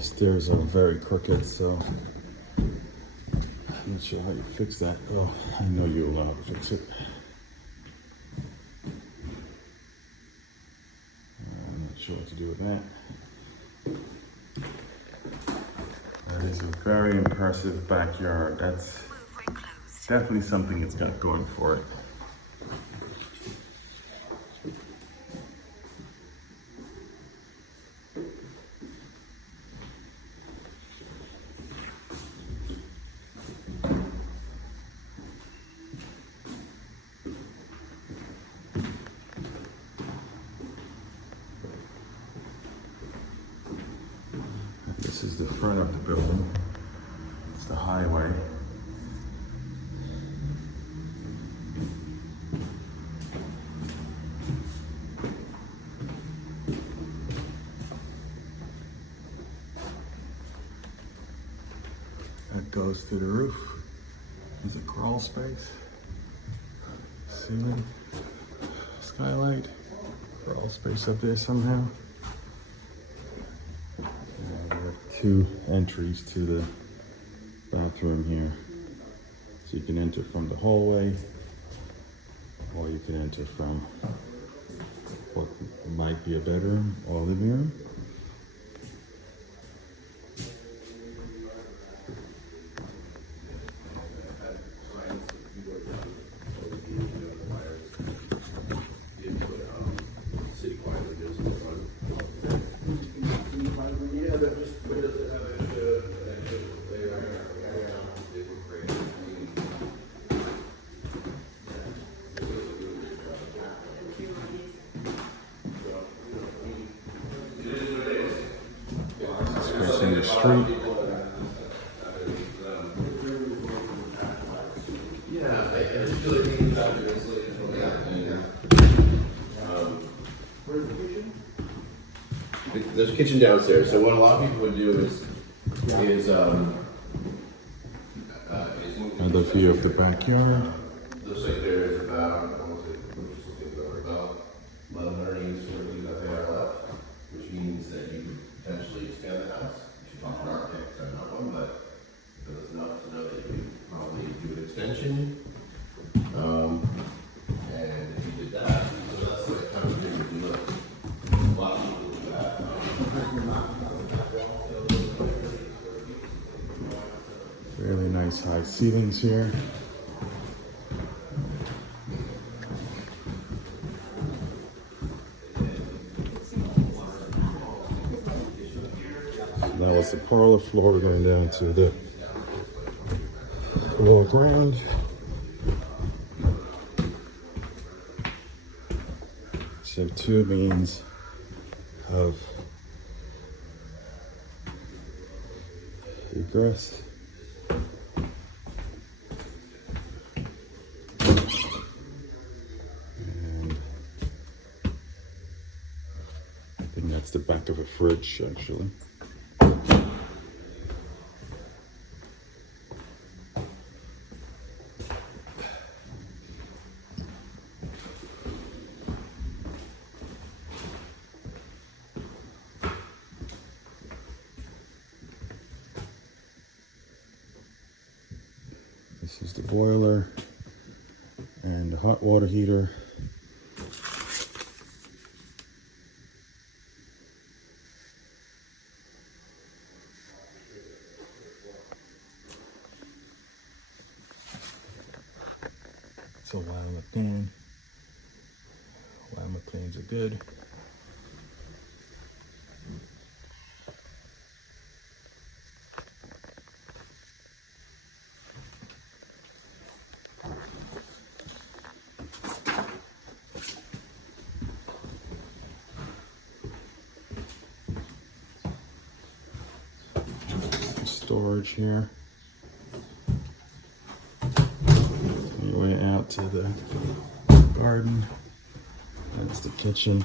Stairs are very crooked, so I'm not sure how you fix that. Oh, I know you'll know how to fix it. I'm not sure what to do with that. That is a very impressive backyard. That's definitely something it's got going for it. This is the front of the building. It's the highway. That goes to the roof. There's a crawl space. Ceiling. Skylight. Crawl space up there somehow. Two entries to the bathroom here. So you can enter from the hallway, or you can enter from what might be a bedroom or living room. Facing the street. There's a kitchen downstairs. So what a lot of people would do is Another view of the backyard. looks like there's about 1,100 square feet of air left, which means that you could potentially expand the house. You should talk to an architect, I'm not one, but there's enough to know that you could probably do an extension. And if you did that, so that's like kind of big to do. A lot of people do that. Really nice high ceilings here. That was the parlor floor. We're going down to the lower ground. So two means of egress. And I think that's the back of a fridge, actually. This is the boiler and the hot water heater. So Lima clean. Lima cleans are good. Storage here. Your way out to the garden. That's the kitchen.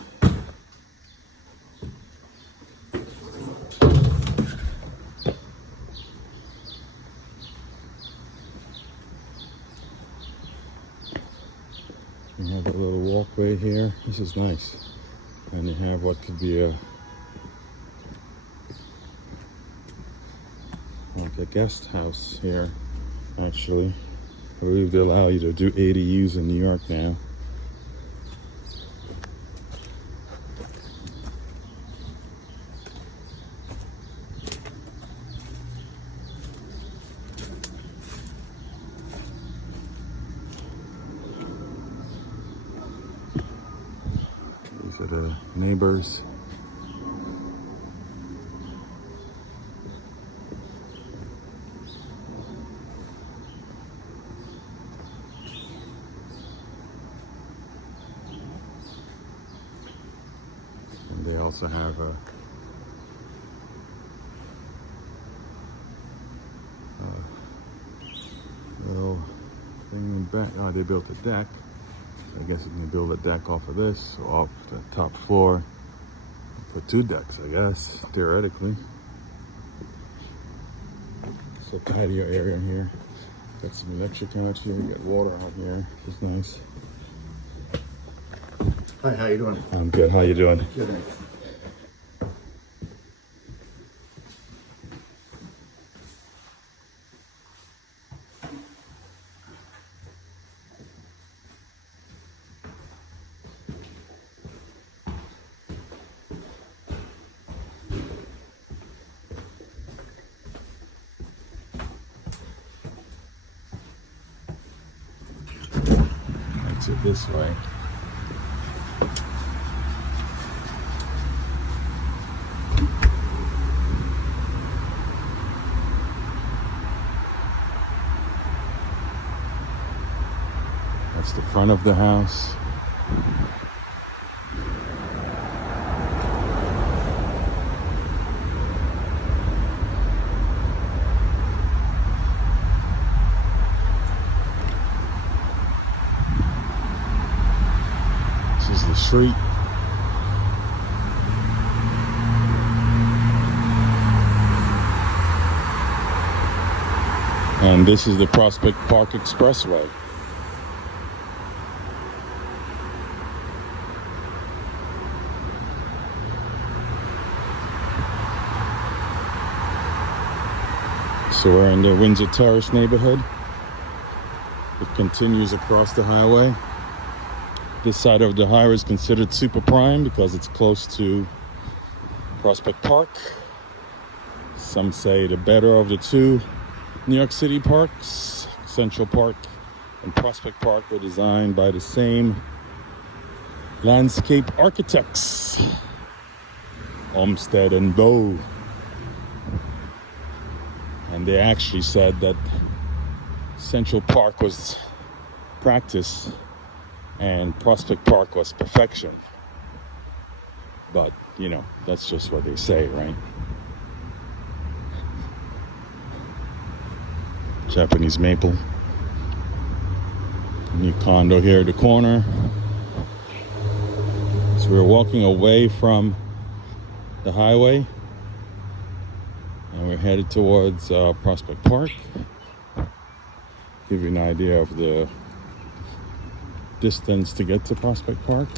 You have a little walkway here. This is nice. And you have what could be like a guest house here, actually. I believe they allow you to do ADUs in New York now. These are the neighbors. And they also have a little thing in the back. Oh, they built a deck. I guess you can build a deck off of this, so off the top floor. Put 2 decks, I guess, theoretically. It's a patio area here. Got some electric out here, got water out here, which is nice. Hi, how you doing? I'm good, how you doing? Good, thanks. Exit this way. That's the front of the house. This is the street. And this is the Prospect Park Expressway. So we're in the Windsor Terrace neighborhood. It continues across the highway. This side of the highway is considered super prime because it's close to Prospect Park. Some say the better of the 2 New York City parks. Central Park and Prospect Park were designed by the same landscape architects, Olmsted and Doe. And they actually said that Central Park was practice and Prospect Park was perfection. But, you know, that's just what they say, right? Japanese maple. New condo here at the corner. So we're walking away from the highway. And we're headed towards Prospect Park. Give you an idea of the distance to get to Prospect Park.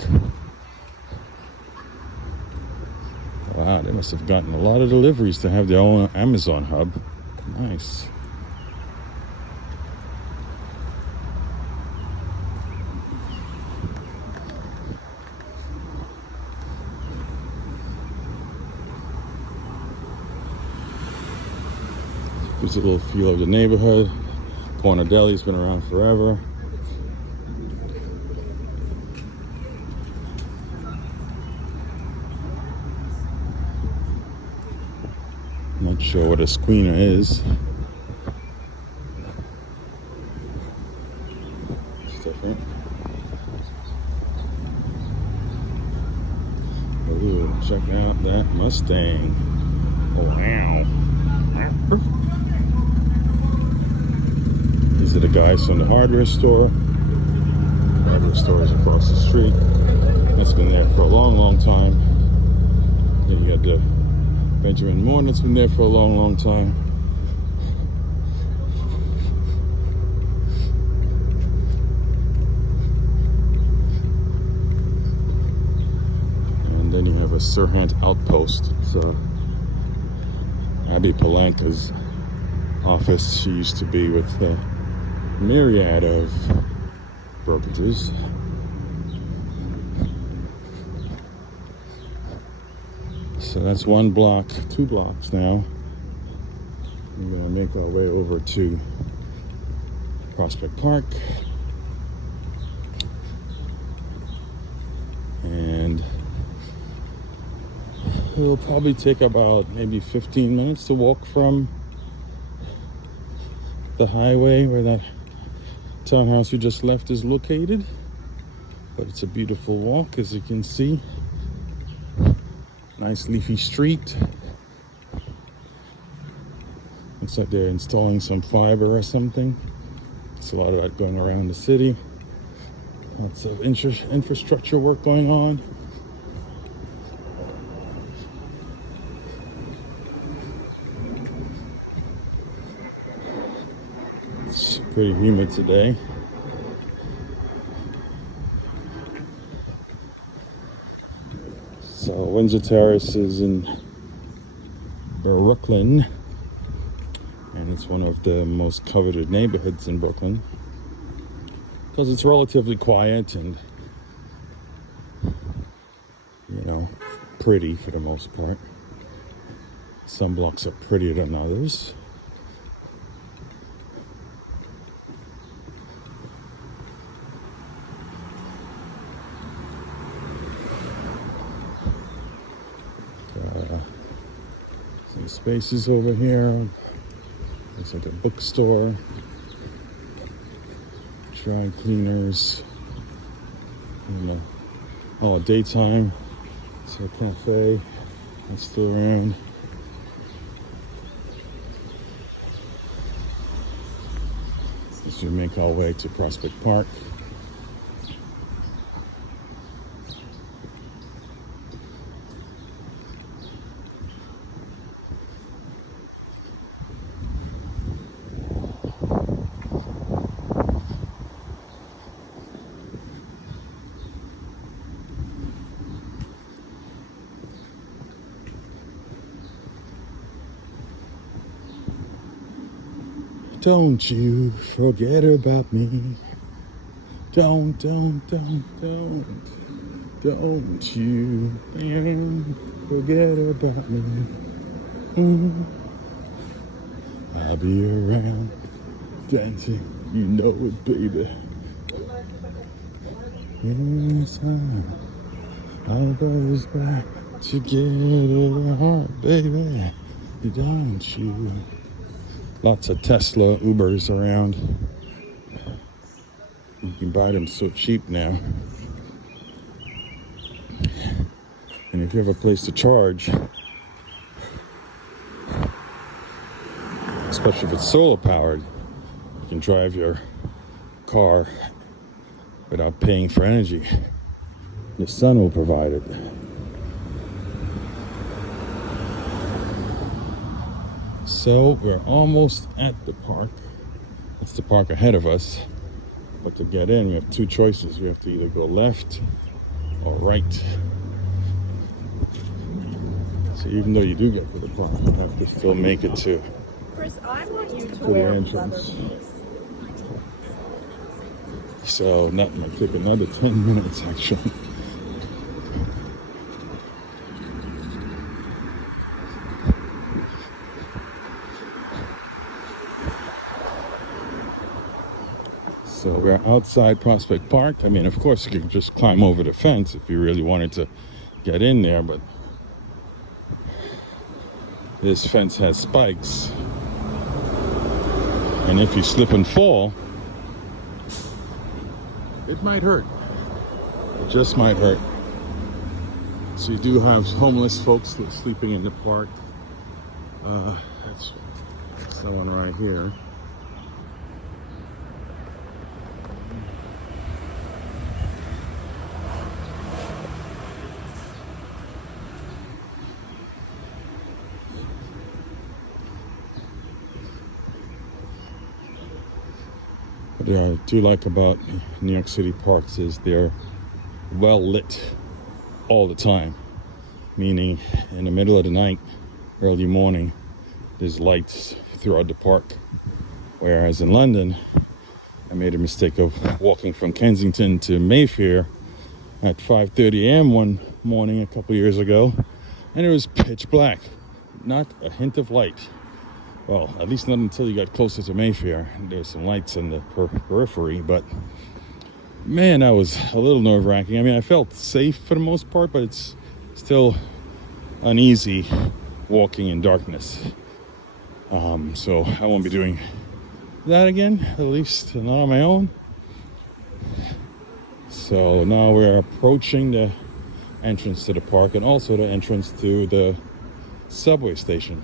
Wow, they must have gotten a lot of deliveries to have their own Amazon hub. Nice. Gives a little feel of the neighborhood. Corner Deli's been around forever. Not sure what a squeener is. It's different. Ooh, check out that Mustang. Wow. These are the guys from the hardware store. The hardware store is across the street. That's been there for a long, long time. Then you got the Benjamin Moore that's been there for a long, long time. a Serhant outpost. It's Abby Palanka's office. She used to be with a myriad of brokerages. So that's one block, 2 blocks now. We're gonna make our way over to Prospect Park. And it'll probably take about maybe 15 minutes to walk from the highway where that townhouse we just left is located. But it's a beautiful walk, as you can see. Nice leafy street. Looks like they're installing some fiber or something. There's a lot of that going around the city. Lots of infrastructure work going on. It's pretty humid today. So Windsor Terrace is in Brooklyn, and it's one of the most coveted neighborhoods in Brooklyn because it's relatively quiet and, you know, pretty for the most part. Some blocks are prettier than others. Some spaces over here. Looks like a bookstore. Dry cleaners. Oh, daytime. It's a cafe that's still around. As we make our way to Prospect Park. Don't you forget about me. Don't you forget about me. I'll be around dancing, you know it, baby. Anytime I'll go back to get it heart, baby. Don't you? Lots of Tesla Ubers around. You can buy them so cheap now. And if you have a place to charge, especially if it's solar powered, you can drive your car without paying for energy. The sun will provide it. So we're almost at the park. That's the park ahead of us. But to get in, we have 2 choices. We have to either go left or right. So even though you do get to the park, you have to still make it to Chris, I want you to the wear entrance. So that might take another 10 minutes actually. So we're outside Prospect Park. I mean, of course, you can just climb over the fence if you really wanted to get in there, but this fence has spikes. And if you slip and fall, it might hurt. It just might hurt. So you do have homeless folks sleeping in the park. That's someone right here. What I do like about New York City parks is they're well lit all the time. meaning in the middle of the night, early morning, there's lights throughout the park. Whereas in London, I made a mistake of walking from Kensington to Mayfair at 5:30 a.m. one morning a couple years ago, and it was pitch black, not a hint of light. Well, at least not until you got closer to Mayfair. There were some lights in the periphery, but man, that was a little nerve-wracking. I mean, I felt safe for the most part, but it's still uneasy walking in darkness. So I won't be doing that again, at least not on my own. So now we're approaching the entrance to the park and also the entrance to the subway station.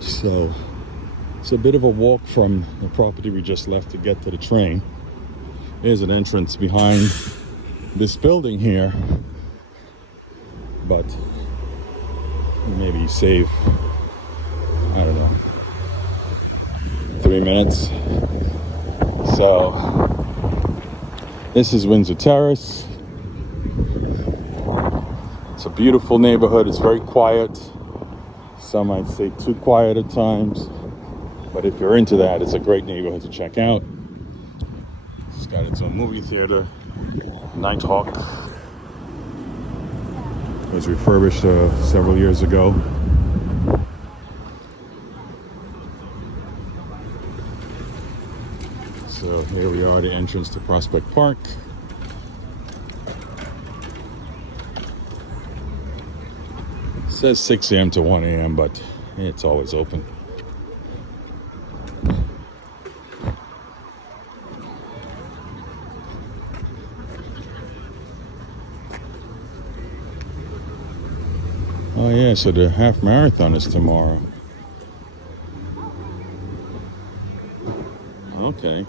So it's a bit of a walk from the property we just left to get to the train. There's an entrance behind this building here, but maybe save, I don't know, 3 minutes. So this is Windsor Terrace. It's a beautiful neighborhood. It's very quiet. Some might say too quiet at times, but if you're into that, it's a great neighborhood to check out. It's got its own movie theater, Nighthawk. It was refurbished several years ago. So here we are, the entrance to Prospect Park. It says 6 a.m. to 1 a.m., but it's always open. Oh yeah, so the half marathon is tomorrow. Okay,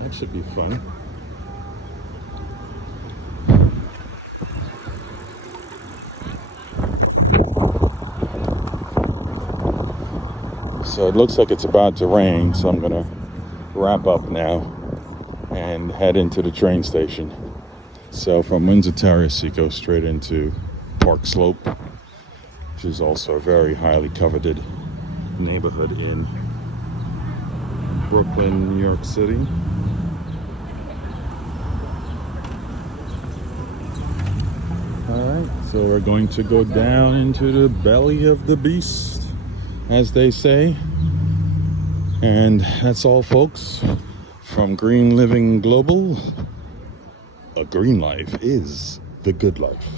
that should be fun. So it looks like it's about to rain, so I'm gonna wrap up now and head into the train station. So from Windsor Terrace, you go straight into Park Slope, which is also a very highly coveted neighborhood in Brooklyn, New York City. Alright, so we're going to go down into the belly of the beast, as they say. And that's all, folks, from Green Living Global. A green life is the good life.